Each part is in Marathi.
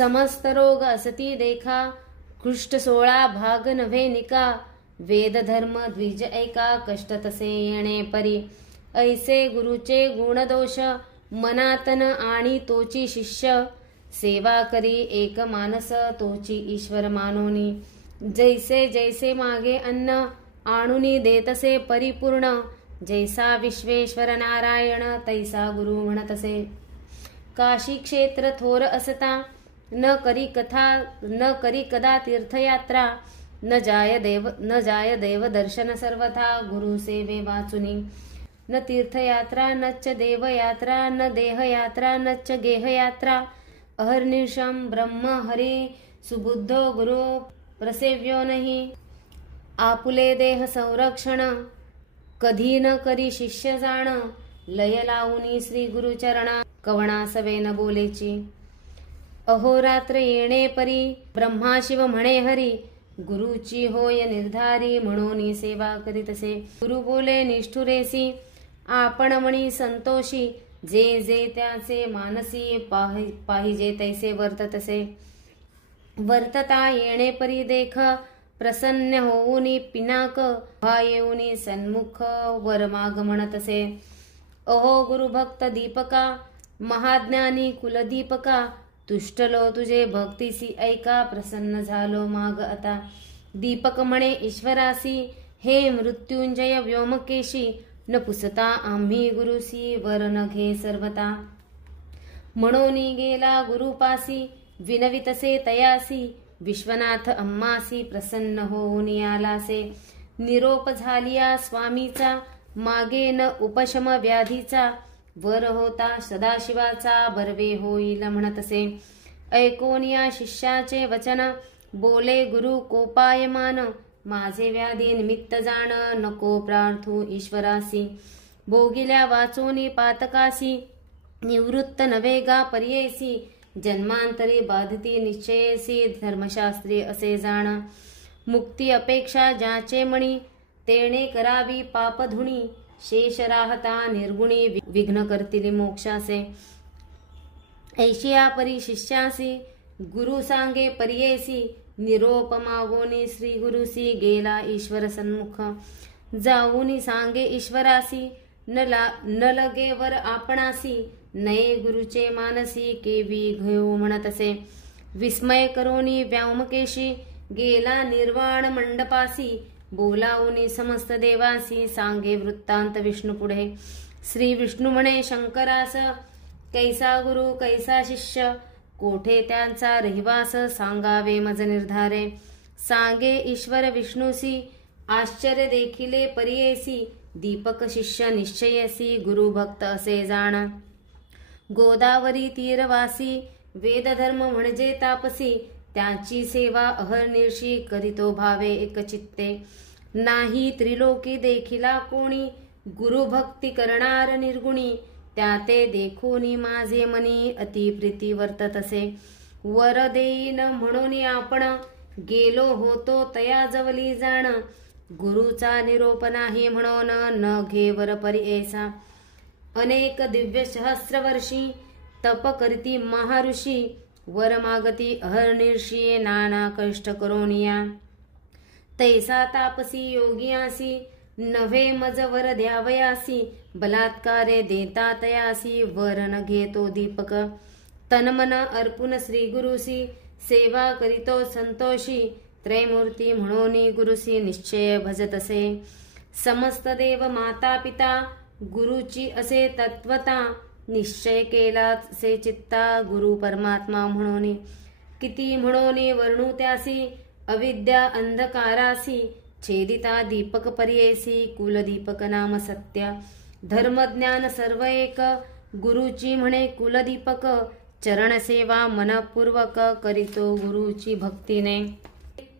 समस्त रोग असती देखा, कृष्ट 16 भाग नव्हे निका, वेद धर्म द्विज ऐका, कष्ट तसे येणे परी, ऐसे गुरुचे गुण दोष, मनातन आणि तोची शिष्य, सेवा करी एक मानस, तोची ईश्वर मानोनी, जैसे जैसे मागे अन्न, आणुनी देतसे परिपूर्ण, जैसा विश्वेश्वर नारायण, तैसा गुरु म्हणतसे, काशी क्षेत्र थोर असता, न करी कदा तीर्थयात्रा, न जाय देव दर्शन सर्वथा, गुरु सेवे वाचुनी, न तीर्थयात्रा नच देवयात्रा, न देहयात्रा नच गेहयात्रा, अहर्निशम ब्रह्म हरी, सुबुद्धो गुरु प्रसेव्यो नहीं, आपुले देह संरक्षण, कधी न करी शिष्य जाण, लय लावुनी श्री गुरु चरणा, कवणा सवे न बोलेची, अहोरात्र येणे परी, ब्रह्मा शिव म्हणे हरी, गुरुची होय निर्धारी, म्हणून सेवा करीतसे, गुरु बोले निष्ठुरेसी, आपण म्हणी संतोषी, जे जे त्याचे मानसी, पाहिजे तैसे वर्ततसे, वर्तता येणे परी देख, प्रसन्न होऊनी पिनाक, भा येऊनी सन्मुख, वर माग म्हणतसे, अहो गुरुभक्त दीपका, महाज्ञानी कुलदीपका, तुष्टलो तुझे भक्तीसी ऐका, प्रसन्न झालो माग आता, दीपक म्हणे ईश्वरासी, हे मृत्युंजय व्योमकेशी, न पुसता आम्ही गुरुसी, वर न घे सर्वता, म्हणूनी गेला गुरुपासी, विनवितसे तयासी, विश्वनाथ अम्मासी, प्रसन्न होऊन आलासे, निरोप झालिया स्वामीचा, मागे न उपशम व्याधीचा, वर होता सदाशिवाचा, बर्वे होईल म्हणतसे, ऐकोन या शिष्याचे वचन, बोले गुरु कोपायमान, माझे व्याधी निमित्त जाण, नको प्रार्थू ईश्वरासी, भोगिल्या वाचोनी पातकासी, निवृत्त नवेगा पर्येसी, जन्मांतरी बाधिती निश्चयेसी, धर्मशास्त्री असे जाण, मुक्ती अपेक्षा ज्याचे मणी, तेणे करावी पापधुणी, शेष राहता निर्गुणी, विघ्न करतील मोक्षासे, ऐशिया परी शिष्यासी, गुरु सांगे पर्येसी, निरोप मागोनी श्री गुरुसी, गेला ईश्वर सन्मुख, जाऊनी सांगे ईश्वरासी, न लगे वर आपणासी, नये गुरुचे मानसी, केवी घेऊ म्हणतसे, विस्मय करोनी व्यामकेशी, गेला निर्वाण मंडपासी, बोलावूनी समस्त देवासी, सांगे वृत्तांत विष्णू पुढे, श्री विष्णू म्हणे शंकरास, कैसा गुरु कैसा शिष्य, कोठे त्यांचा रहिवास, सांगावे मज निर्धारे, सांगे ईश्वर विष्णूसी, आश्चर्य देखिले पर्येसी, दीपक शिष्य निश्चयसी, गुरु भक्त असे जाण, गोदावरी तीरवासी, वेदधर्म म्हणजे तापसी, त्याची सेवा अहर्निशी, करीतो भावे एकचित्ते, नाही त्रिलोकी देखिला कोणी, गुरुभक्ती करणार निर्गुणी, त्या ते देखोनी माझे मनी, अति प्रीती वर्ततसे, वर देईन म्हणून आपण, गेलो होतो तया जवली जाण, गुरुचा निरोप नाही म्हणून, न घे वर पर्येसा, अनेक दिव्य सहस्रवर्षी, तप करती महाऋषी, वर मागती अहर्निशी, नाना कष्ट करोनिया, तैसा तापसी योगियासी, नव्हे मज वर द्यावयासी, बलात्कारे देता तयासी, वर न घेतो दीपक, तनमन अर्पुन श्री गुरुसी, सेवा करीतो संतोषी, त्रैमूर्ती म्हणून गुरुसी, निश्चय भजतसे, समस्त देव माता पिता, गुरुची असे तत्वता, निश्चय केला से चित्ता, गुरु परमात्मा म्हणून, किती म्हणून वर्णू त्यासी, अविद्या अंधकारासी, छेदिता दीपक पर्येसी, कुलदीपक नाम सत्य, धर्मज्ञान सर्व एक, गुरुची म्हणे कुलदीपक, चरण सेवा मनपूर्वक, करीतो गुरुची भक्तीने,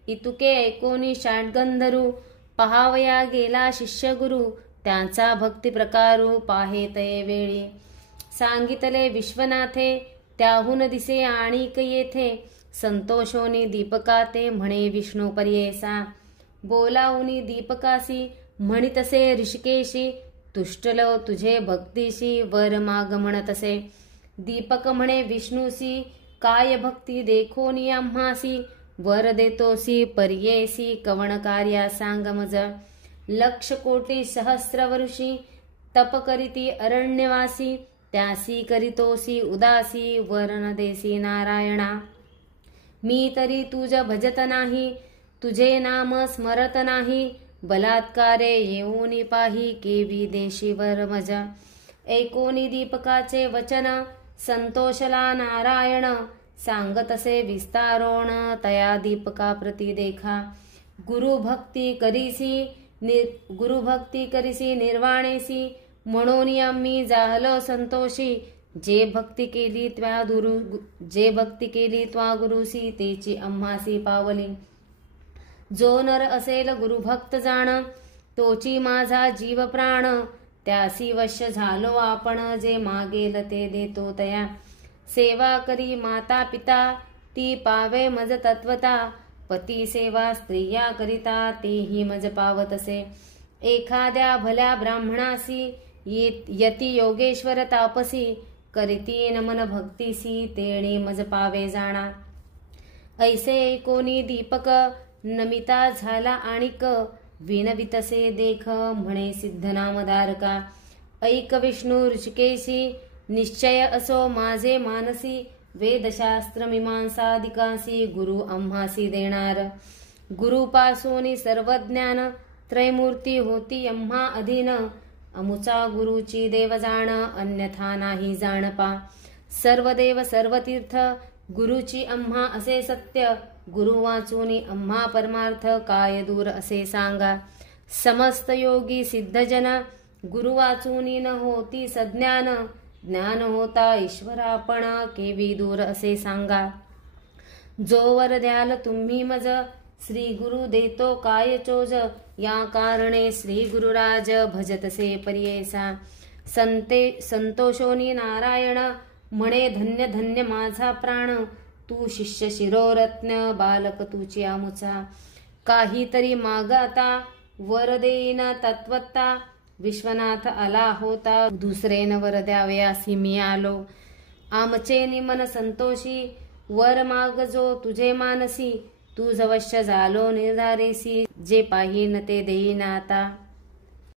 इतुके ऐकोनी षाडगंधरू, पहावया गेला शिष्य गुरु, त्यांचा भक्ती प्रकारू, पाहे तये वेळी, सांगितले विश्वनाथे, त्याहून दिसे आणिक येथे, संतोषोनी दीपका ते म्हणे विष्णू पर्येसा, बोलावुनी दीपकासी, म्हणितसे ऋषिकेशी, तुष्टलो तुझे भक्तीशी, वर माग म्हणतसे, दीपक म्हणे विष्णूसी, काय भक्ती देखोनी आम्हासी वर देतोसी पर्येसी कवण कार्या सांग मज लक्ष कोटी सहस्र वर्षी तप करीती अरण्यवासी त्यासी करीतोसी उदासी वरण देसी नारायणा मी तरी तुझ भजत नाही तुझे नाम स्मरत नाही बलात्कारे येऊनी पाही केवी देशी वर मज ऐकोनी दीपकाचे वचन संतोषला नारायण सांगतसे विस्तारोण तया दीपका प्रती देखा गुरुभक्ती करीसी निर्वाणेसी म्हणून आम्ही जाहलो संतोषी जे भक्ती केली त्वा गुरुसी तेची आम्हासी पावली जो नर असेल गुरुभक्त जाण तोची माझा जीव प्राण त्यासी वश्य झालो आपण जे मागेल ते देतो तया सेवा करी माता पिता ती पावे मज तत्वता पती सेवा स्त्रिया करिता तेही मज पावतसे एखाद्या भल्या ब्राह्मणासी यती योगेश्वर तापसी करीती नमन भक्तीसी तेणे मज पावे जाणा ऐसे कोणी दीपक नमिता झाला आणिक विनवितसे देख म्हणे सिद्ध नामधारका ऐक विष्णू ऋषिकेशी निश्चय असो माझे मानसी वेदशास्त्र मीमांसादिकासी गुरु आम्हासी देणार गुरुपासून सर्व ज्ञान त्रैमूर्ती होती आम्हा अधीन अमुचा गुरुची देव जाण अन्यथा नाही जाणपा सर्व देव सर्व तीर्थ गुरुची आम्हा असे सत्य गुरु वाचूनी आम्हा परमार्थ काय दूर असे सांगा समस्त योगी सिद्धजन गुरु वाचूनी न होती सज्ञान ज्ञान होता ईश्वरापण केवी दूर असे सांगा जो वर द्याल तुम्ही मज श्री गुरु देतो काय चोज या कारणे श्री गुरुराज भजतसे पर्येसा संतोषोनी नारायण म्हणे धन्य धन्य माझा प्राण तू शिष्य शिरोरत्न बालक तुची आमुचा काहीतरी मागाता वर देईन तत्वता विश्वनाथ आला होता दुसरे न वर द्यावे असी मी आलो आमचे निमन संतोषी वर माग जो तुझे मानसी तू जवश्य झालो निर्धारेसी जे पाहिन ते देईन आता